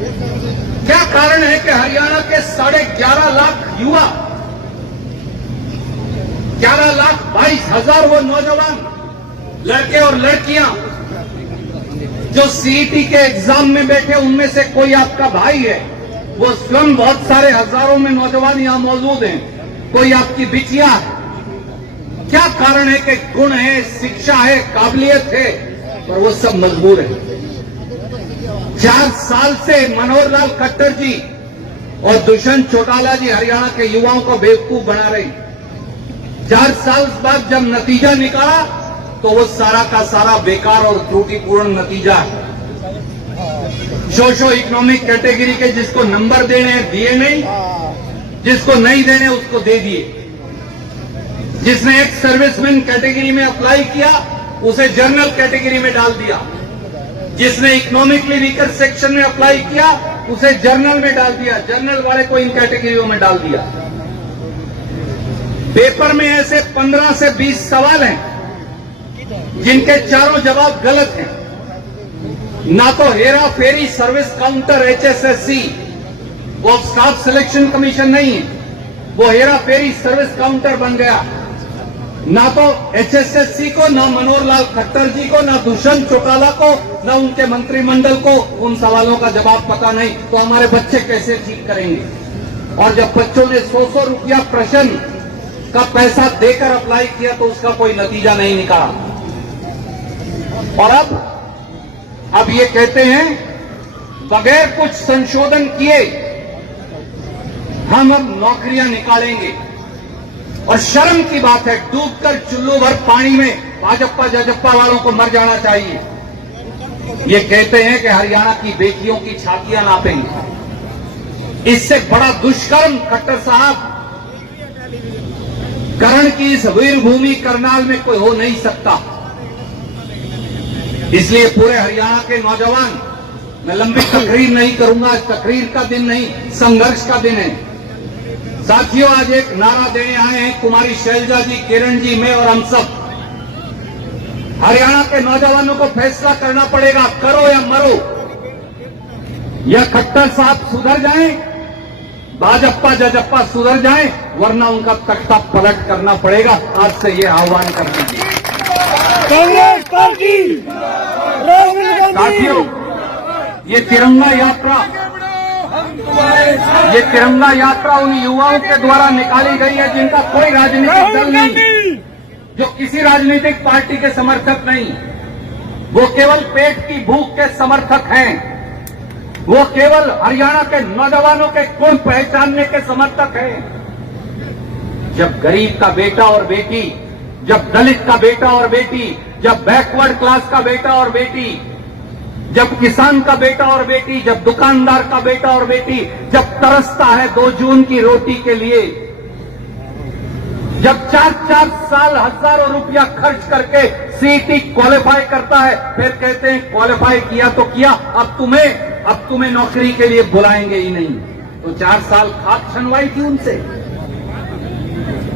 क्या कारण है कि हरियाणा के 11.5 लाख युवा, 11,22,000 वो नौजवान लड़के और लड़कियां जो सीईटी के एग्जाम में बैठे, उनमें से कोई आपका भाई है, वो स्वयं बहुत सारे हजारों में नौजवान यहां मौजूद हैं, कोई आपकी बिटिया है। क्या कारण है कि गुण है, शिक्षा है, काबिलियत है, पर वो सब मजबूर है। 4 साल से मनोहर लाल खट्टर जी और दुष्यंत चौटाला जी हरियाणा के युवाओं को बेवकूफ बना रहे। 4 साल बाद जब नतीजा निकाला तो वो सारा का सारा बेकार और त्रुटिपूर्ण नतीजा है। सोशो इकोनॉमिक कैटेगरी के जिसको नंबर देने हैं दिए नहीं, जिसको नहीं देने उसको दे दिए। जिसने एक सर्विसमैन कैटेगरी में अप्लाई किया उसे जनरल कैटेगरी में डाल दिया, जिसने इकोनॉमिकली वीकर सेक्शन में अप्लाई किया उसे जनरल में डाल दिया, जनरल वाले को इन कैटेगरियों में डाल दिया। पेपर में ऐसे 15 से 20 सवाल हैं जिनके चारों जवाब गलत हैं। ना तो Hera ferry service counter HSSC वो स्टाफ सिलेक्शन कमीशन नहीं है, वो हेरा फेरी सर्विस काउंटर बन गया। ना तो HSSC को, ना मनोहर लाल खट्टर जी को, ना दुष्यंत चौटाला को, ना उनके मंत्रिमंडल को उन सवालों का जवाब पता नहीं, तो हमारे बच्चे कैसे ठीक करेंगे। और जब बच्चों ने 100 रुपया प्रश्न का पैसा देकर अप्लाई किया तो उसका कोई नतीजा नहीं निकाला। और अब ये कहते हैं बगैर कुछ संशोधन किए हम अब नौकरियां निकालेंगे। और शर्म की बात है, डूबकर चुल्लू भर पानी में भाजपा जजप्पा वालों को मर जाना चाहिए। ये कहते हैं कि हरियाणा की बेटियों की छातियां नापेंगे। इससे बड़ा दुष्कर्म खट्टर साहब करण की इस वीरभूमि करनाल में कोई हो नहीं सकता। इसलिए पूरे हरियाणा के नौजवान, मैं लंबी तकरीर नहीं करूंगा, तकरीर का दिन नहीं, संघर्ष का दिन है। साथियों, आज एक नारा देने आए हैं कुमारी शैलजा जी, किरण जी, मैं और हम सब। हरियाणा के नौजवानों को फैसला करना पड़ेगा, करो या मरो। या खट्टर साहब सुधर जाएं, भाजपा जजप्पा सुधर जाएं, वरना उनका तख्ता पलट करना पड़ेगा। आज से ये आह्वान कर दीजिए। कांग्रेस पार्टी, राहुल गांधी। साथियों, ये तिरंगा यात्रा उन युवाओं के द्वारा निकाली गई है जिनका कोई राजनीतिक दल नहीं, जो किसी राजनीतिक पार्टी के समर्थक नहीं, वो केवल पेट की भूख के समर्थक हैं, वो केवल हरियाणा के नौजवानों के गुण पहचानने के समर्थक हैं। जब गरीब का बेटा और बेटी, जब दलित का बेटा और बेटी, जब बैकवर्ड क्लास का बेटा और बेटी, जब किसान का बेटा और बेटी, जब दुकानदार का बेटा और बेटी, जब तरसता है 2 जून की रोटी के लिए, जब 4-4 साल हजारों रुपया खर्च करके सीईटी क्वालिफाई करता है, फिर कहते हैं क्वालिफाई किया तो किया, अब तुम्हें नौकरी के लिए बुलाएंगे ही नहीं। तो 4 साल खाक छनवाई थी उनसे।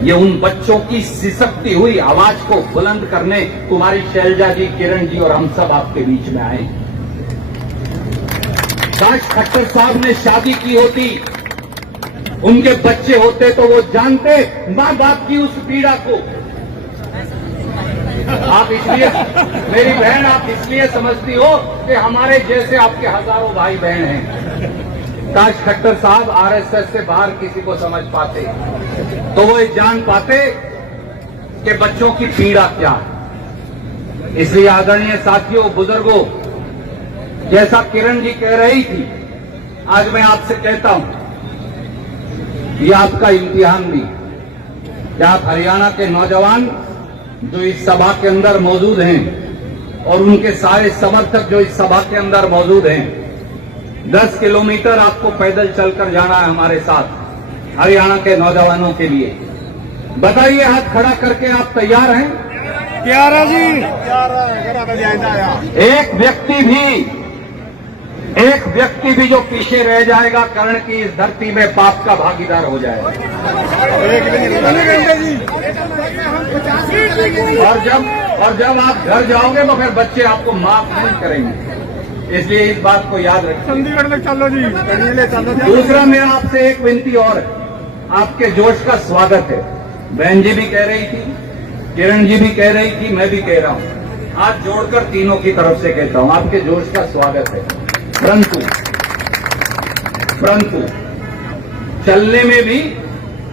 ये उन बच्चों की सिसकती हुई आवाज को बुलंद करने कुमारी शैलजा जी, किरण जी और हम सब आपके बीच में आए। काश खट्टर साहब ने शादी की होती, उनके बच्चे होते, तो वो जानते मां बाप की उस पीड़ा को। आप इसलिए, मेरी बहन, आप इसलिए समझती हो कि हमारे जैसे आपके हजारों भाई बहन हैं। काश खट्टर साहब आरएसएस से बाहर किसी को समझ पाते तो वो ये जान पाते कि बच्चों की पीड़ा क्या है। इसलिए आदरणीय साथियों, बुजुर्गों, जैसा किरण जी कह रही थी, आज मैं आपसे कहता हूं, ये आपका इम्तिहान भी कि आप हरियाणा के नौजवान जो इस सभा के अंदर मौजूद हैं और उनके सारे समर्थक जो इस सभा के अंदर मौजूद हैं, 10 किलोमीटर आपको पैदल चलकर जाना है हमारे साथ हरियाणा के नौजवानों के लिए। बताइए, हाथ खड़ा करके आप तैयार हैं? तैयार है जी। एक व्यक्ति भी जो पीछे रह जाएगा कर्ण की इस धरती में पाप का भागीदार हो जाएगा। और जब आप घर जाओगे तो फिर बच्चे आपको माफ नहीं करेंगे। इसलिए इस बात को याद रखें। चंडीगढ़ में चलो जी, चलो जी। दूसरा मेरा आपसे एक विनती और है, आपके जोश का स्वागत है। बहन जी भी कह रही थी, किरण जी भी कह रही थी, मैं भी कह रहा हूं, हाथ जोड़कर तीनों की तरफ से कहता हूं, आपके जोश का स्वागत है। परंतु चलने में भी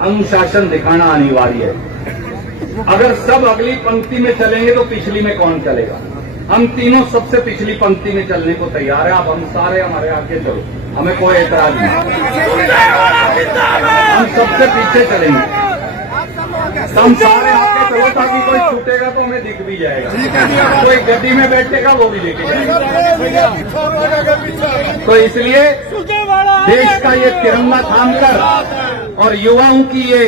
अनुशासन दिखाना अनिवार्य है। अगर सब अगली पंक्ति में चलेंगे तो पिछली में कौन चलेगा? हम तीनों सबसे पिछली पंक्ति में चलने को तैयार है। आप हम सारे हमारे आगे चलो, हमें कोई एतराज नहीं। हम सबसे पीछे चलेंगे, हम सारे आगे चलो ताकि कोई छूटेगा तो हमें दिख भी जाएगा, कोई गड्डी में बैठेगा वो भी लेके जाएगा। तो इसलिए देश का ये तिरंगा थामकर और युवाओं की ये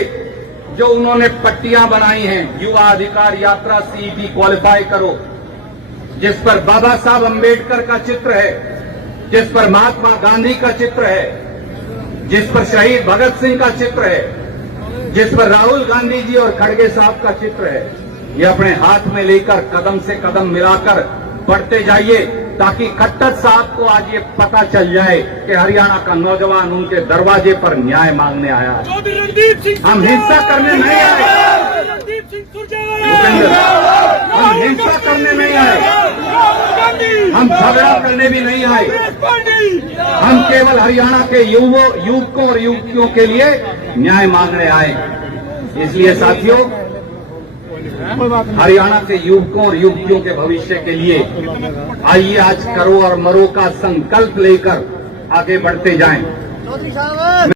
जो उन्होंने पट्टियां बनाई हैं, युवा अधिकार यात्रा सीईटी क्वालिफाई करो, जिस पर बाबा साहब अंबेडकर का चित्र है, जिस पर महात्मा गांधी का चित्र है, जिस पर शहीद भगत सिंह का चित्र है, जिस पर राहुल गांधी जी और खड़गे साहब का चित्र है, ये अपने हाथ में लेकर कदम से कदम मिलाकर बढ़ते जाइए, ताकि खट्टर साहब को आज ये पता चल जाए कि हरियाणा का नौजवान उनके दरवाजे पर न्याय मांगने आया है। हम हिंसा करने नहीं आए, हम हिंसा करने नहीं आए, हम झगड़ा करने भी नहीं आए। हम केवल हरियाणा के युवकों और युवतियों के लिए न्याय मांगने आए। इसलिए साथियों, हरियाणा के युवकों और युवतियों के भविष्य के लिए आइए आज करो और मरो का संकल्प लेकर आगे बढ़ते जाएं।